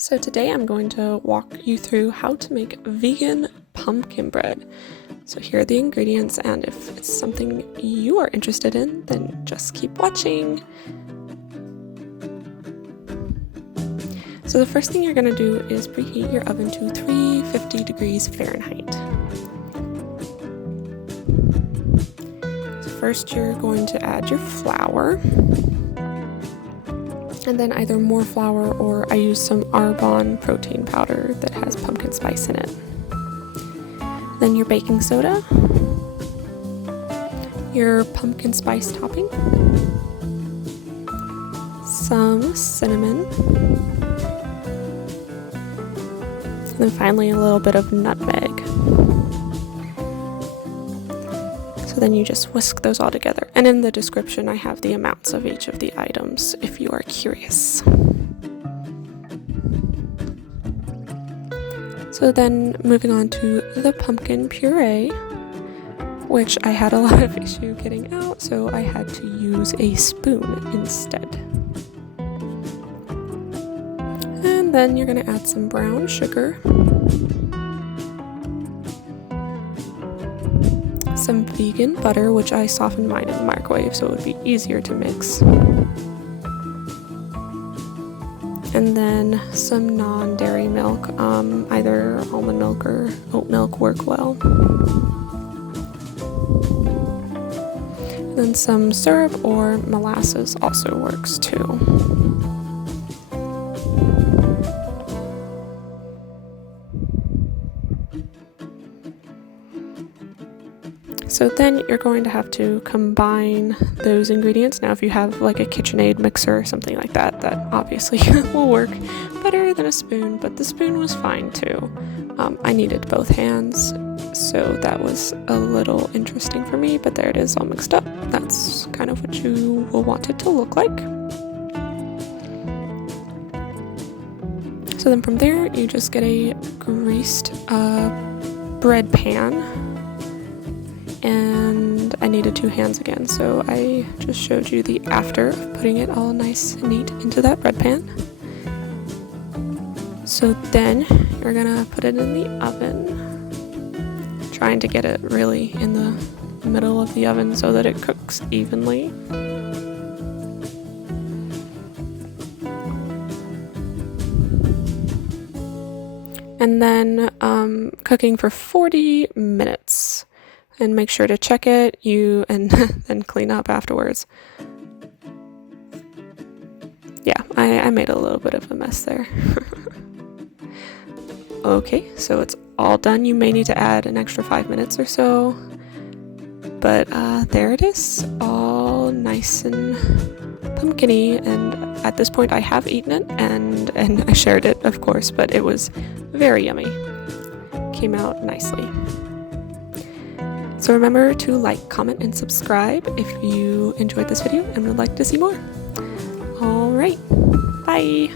So today I'm going to walk you through how to make vegan pumpkin bread. So here are the ingredients, and if it's something you are interested in, then just keep watching. So the first thing you're going to do is preheat your oven to 350 degrees Fahrenheit. So first you're going to add your flour. And then either more flour, or I use some Arbonne protein powder that has pumpkin spice in it. Then your baking soda, your pumpkin spice topping, some cinnamon, and then finally a little bit of nutmeg. So then you just whisk those all together. And in the description I have the amounts of each of the items if you are curious. So then moving on to the pumpkin puree, which I had a lot of issue getting out, so I had to use a spoon instead. And then you're going to add some brown sugar, some vegan butter, which I softened mine in the microwave so it would be easier to mix, and then some non-dairy milk, either almond milk or oat milk work well, and then some syrup or molasses also works too. So then you're going to have to combine those ingredients. Now if you have like a KitchenAid mixer or something like that, that obviously will work better than a spoon, but the spoon was fine too. I needed both hands, so that was a little interesting for me, but there it is all mixed up. That's kind of what you will want it to look like. So then from there, you just get a greased bread pan. And I needed two hands again, so I just showed you the after of putting it all nice and neat into that bread pan. So then you're gonna put it in the oven, trying to get it really in the middle of the oven so that it cooks evenly. And then cooking for 40 minutes. And make sure to check it, and then clean up afterwards. Yeah, I made a little bit of a mess there. Okay, so it's all done. You may need to add an extra 5 minutes or so. But there it is, all nice and pumpkin-y. And at this point I have eaten it, and I shared it, of course, but it was very yummy. Came out nicely. So remember to like, comment, and subscribe if you enjoyed this video and would like to see more. Alright, bye!